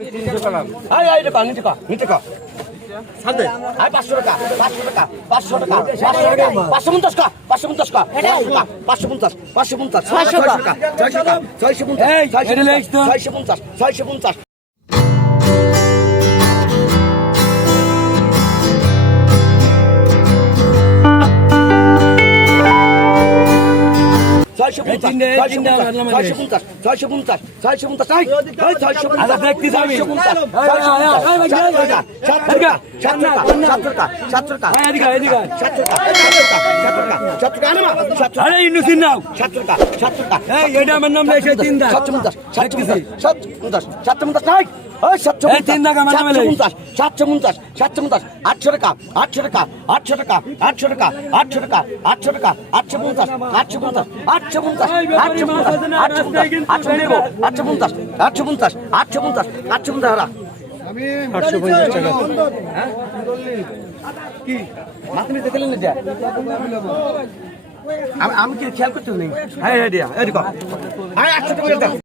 পাঁচশো টাকা। পাঁচশো টাকা পাঁচশো টাকা পাঁচশো টাকা। পঞ্চাশ কা পাঁচশো পঞ্চাশ কা পাঁচশো পঞ্চাশ পাঁচশো পঞ্চাশ ছয়শো টাকা ছয়শো টাকা। ছয়শো পঞ্চাশ ছয়শো পঞ্চাশ ছয়শো পঞ্চাশ। ছয়শো পঞ্চাশ ছয়শো পঞ্চাশ ছয়শো পঞ্চাশ ছয়শো পঞ্চাশ ছয়শো পঞ্চাশ ছয়শো পঞ্চাশ ছয়শো পঞ্চাশ সাতশো পঞ্চাশ সাতশো পঞ্চাশ পঞ্চাশ পঞ্চাশ তিন টাকা মানে। পঞ্চাশ পঞ্চাশ পঞ্চাশ আটশো টাকা আটশো টাকা আটশো টাকা আটশো টাকা আটশো টাকা আটশো টাকা আটশো পঞ্চাশ আটশো পঞ্চাশ আটশো পঞ্চাশ আটশো পঞ্চাশ আটশো পঞ্চাশ আটশো নেব আটশো পঞ্চাশ আটশো পঞ্চাশ আটশো পঞ্চাশ আটশো পঞ্চাশ আটশো পঞ্চাশ টাকা। কি? মাথা নিতে না আমি আমি কি খেয়াল করছি হ্যাঁ হ্যাঁ দিয়া এদিকে আটশো টাকা দাও।